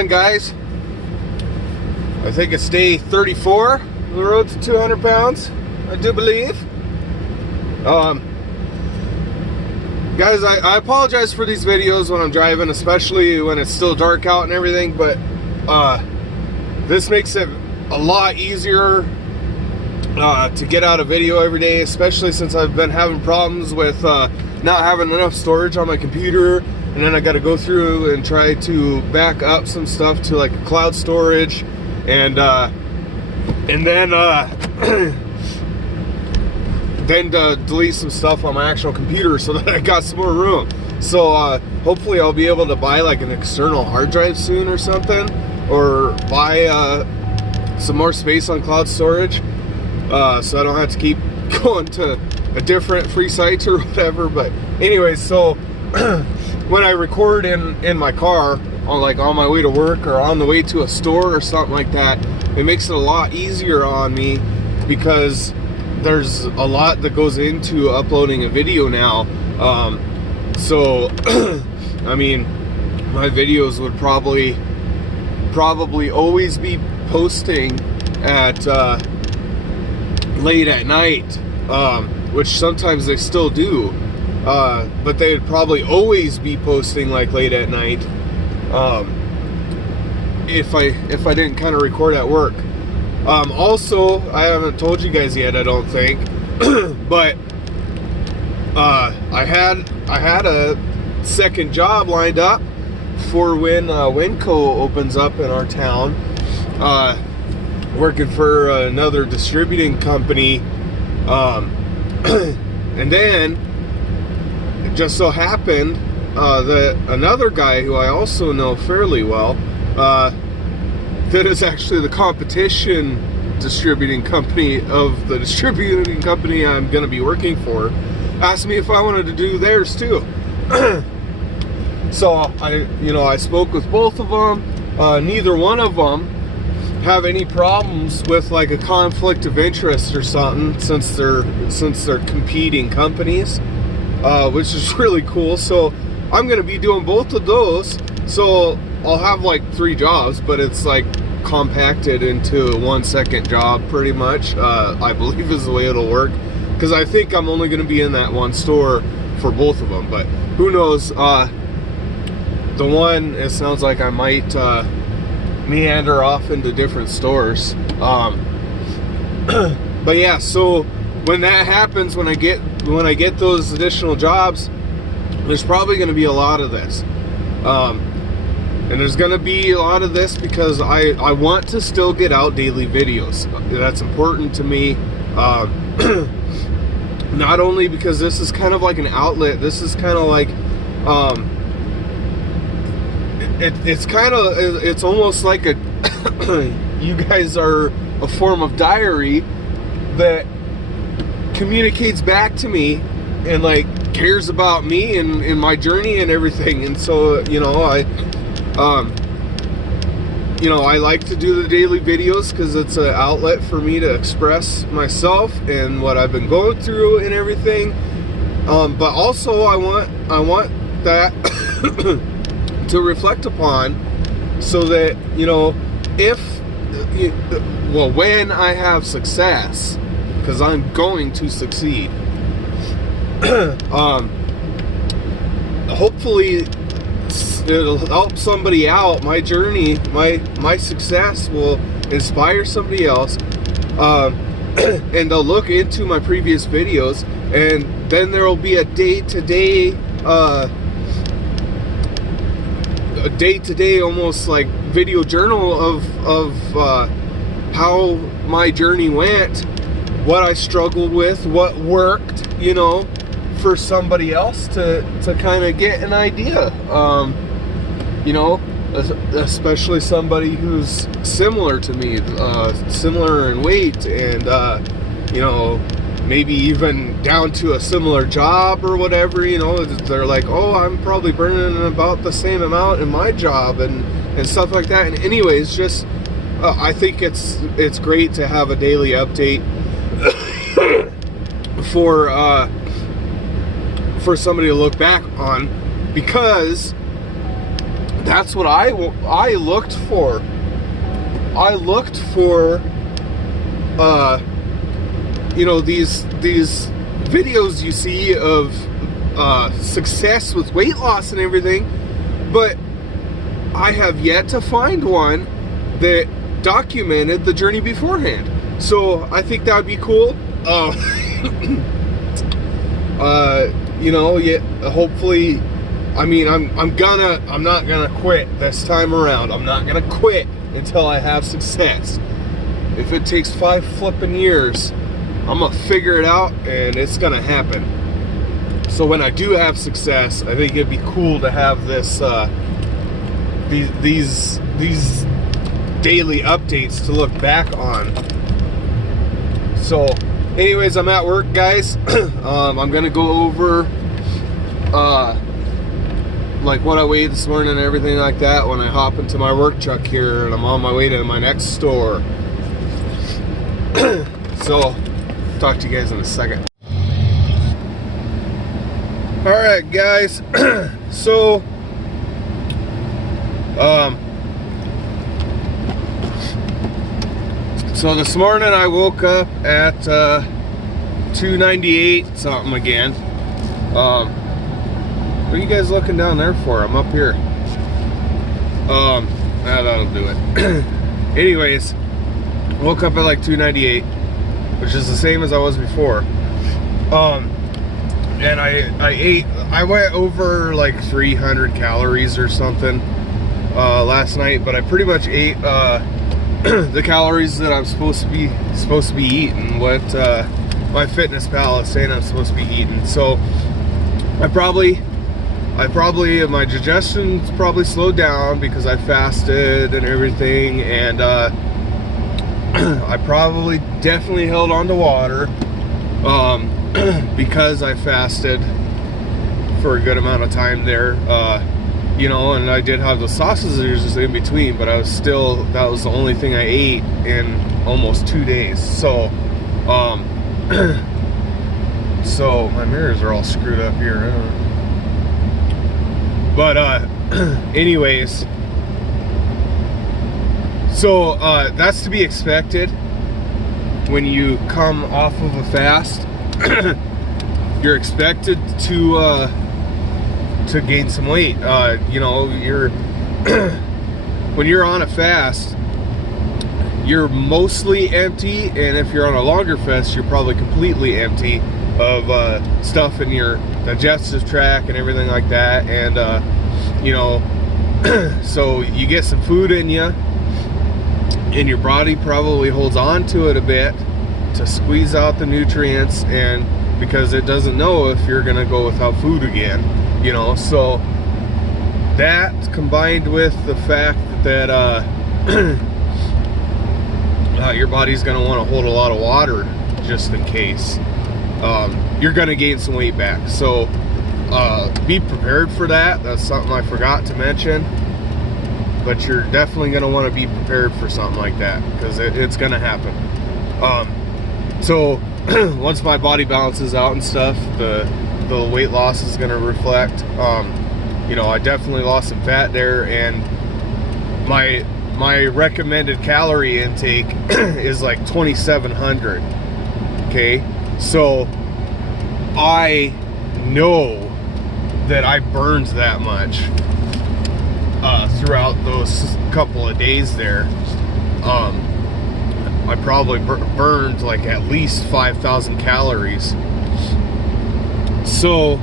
morning, guys. I think it's day 34 on the road to 200 pounds, I do believe. Guys, I apologize for these videos when I'm driving, especially when it's still dark out and everything, but this makes it a lot easier to get out a video every day, especially since I've been having problems with not having enough storage on my computer, and then I got to go through and try to back up some stuff to like cloud storage, and then delete some stuff on my actual computer so that I got some more room. So hopefully I'll be able to buy like an external hard drive soon or something, or buy some more space on cloud storage, so I don't have to keep going to a different free sites or whatever. But anyways, so when I record in my car on my way to work or on the way to a store or something like that, it makes it a lot easier on me, because there's a lot that goes into uploading a video now. So I mean, my videos would probably always be posting at late at night, which sometimes they still do, but they'd probably always be posting like late at night, if I didn't kind of record at work. Also, I haven't told you guys yet, I don't think, but I had a second job lined up for when Winco opens up in our town, working for another distributing company, and then it just so happened that another guy who I also know fairly well, that is actually the competition distributing company of the distributing company I'm going to be working for, asked me if I wanted to do theirs too. So I spoke with both of them. Neither one of them have any problems with like a conflict of interest or something, since they're competing companies, which is really cool. So I'm going to be doing both of those. So I'll have like 3 jobs, but it's like compacted into 1 second job pretty much, I believe is the way it'll work, because I think I'm only going to be in that one store for both of them, but who knows. The one, it sounds like I might meander off into different stores, but yeah, so when that happens, when I get those additional jobs, there's probably going to be a lot of this. And there's going to be a lot of this because I want to still get out daily videos. That's important to me. Not only because this is kind of like an outlet, this is kind of like, it's almost like a, you guys are a form of diary that communicates back to me and like cares about me and my journey and everything. And so, I like to do the daily videos because it's an outlet for me to express myself and what I've been going through and everything. But also I want that to reflect upon, so that, when I have success, because I'm going to succeed, hopefully it'll help somebody out. My journey, my success will inspire somebody else, and they'll look into my previous videos, and then there will be a day-to-day almost like video journal of how my journey went, what I struggled with, what worked, for somebody else to kind of get an idea, especially somebody who's similar to me, similar in weight, and maybe even down to a similar job or whatever. They're like, oh, I'm probably burning about the same amount in my job and stuff like that. And anyways, just I think it's great to have a daily update for somebody to look back on, because that's what I looked for. I looked for, you know, these videos you see of success with weight loss and everything, but I have yet to find one that documented the journey beforehand. So I think that would be cool. You know, yeah, hopefully, I mean, I'm not gonna quit this time around. I'm not gonna quit until I have success. If it takes 5 flipping years, I'm gonna figure it out, and it's gonna happen. So when I do have success, I think it'd be cool to have this, these daily updates to look back on. So anyways, I'm at work, guys. I'm gonna go over like what I weighed this morning and everything like that when I hop into my work truck here, and I'm on my way to my next store. So talk to you guys in a second. All right, guys. So so this morning I woke up at 298 something again. What are you guys looking down there for? I'm up here. That'll do it. Anyways, woke up at like 298, which is the same as I was before. And I went over like 300 calories or something last night, but I pretty much ate the calories that I'm supposed to be eating, what my fitness pal is saying I'm supposed to be eating. So I probably my digestion's probably slowed down because I fasted and everything, and I probably definitely held on to water because I fasted for a good amount of time there. You know, and I did have the sausages in between, but I was still, that was the only thing I ate in almost 2 days. So so my mirrors are all screwed up here. But anyways, so that's to be expected when you come off of a fast. You're expected to gain some weight. You know, when you're on a fast, you're mostly empty, and if you're on a longer fast, you're probably completely empty of stuff in your digestive tract and everything like that. And you know, so you get some food in you, and your body probably holds on to it a bit to squeeze out the nutrients, and because it doesn't know if you're gonna go without food again, you know. So that, combined with the fact that your body's gonna want to hold a lot of water just in case, you're gonna gain some weight back. So be prepared for that. That's something I forgot to mention, but you're definitely gonna want to be prepared for something like that, because it's gonna happen. So once my body balances out and stuff, the weight loss is going to reflect. You know, I definitely lost some fat there, and my recommended calorie intake is like 2,700. Okay, so I know that I burned that much throughout those couple of days there. I probably burned like at least 5,000 calories. So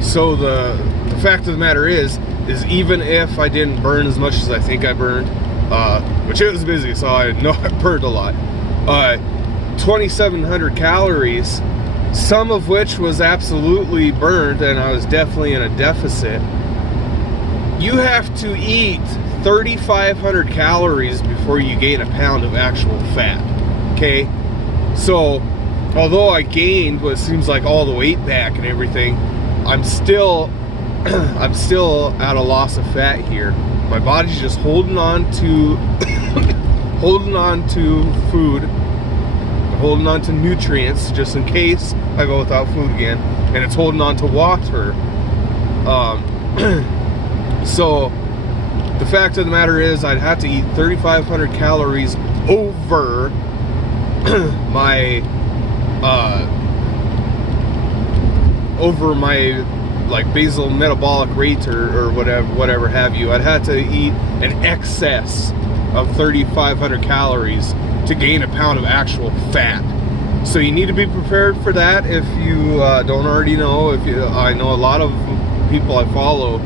so the fact of the matter is even if I didn't burn as much as I think I burned, which it was busy, so I know I burned a lot, 2,700 calories, some of which was absolutely burned, and I was definitely in a deficit. You have to eat 3,500 calories before you gain a pound of actual fat. Okay, so although I gained what seems like all the weight back and everything, I'm still at a loss of fat here. My body's just holding on to holding on to food, holding on to nutrients just in case I go without food again, and it's holding on to water. So the fact of the matter is, I'd have to eat 3,500 calories over my like basal metabolic rate or whatever have you. I'd have to eat an excess of 3,500 calories to gain a pound of actual fat. So you need to be prepared for that. If you don't already know, I know a lot of people I follow,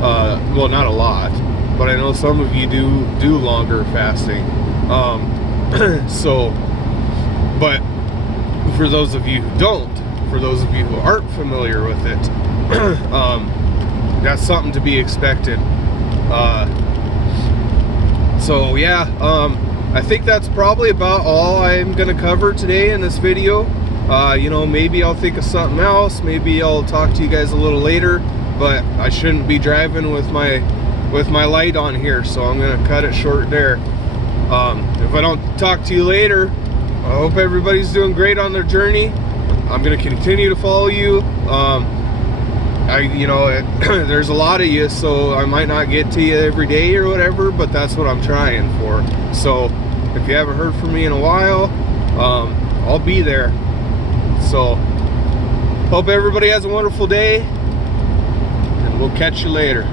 well, not a lot, but I know some of you do longer fasting. So, but for those of you who don't, for those of you who aren't familiar with it, that's something to be expected. So yeah, I think that's probably about all I'm gonna cover today in this video. You know, maybe I'll think of something else. Maybe I'll talk to you guys a little later, but I shouldn't be driving with my light on here, so I'm gonna cut it short there. If I don't talk to you later, I hope everybody's doing great on their journey. I'm gonna continue to follow you. You know, there's a lot of you, so I might not get to you every day or whatever, but that's what I'm trying for. So if you haven't heard from me in a while, I'll be there. So hope everybody has a wonderful day, and we'll catch you later.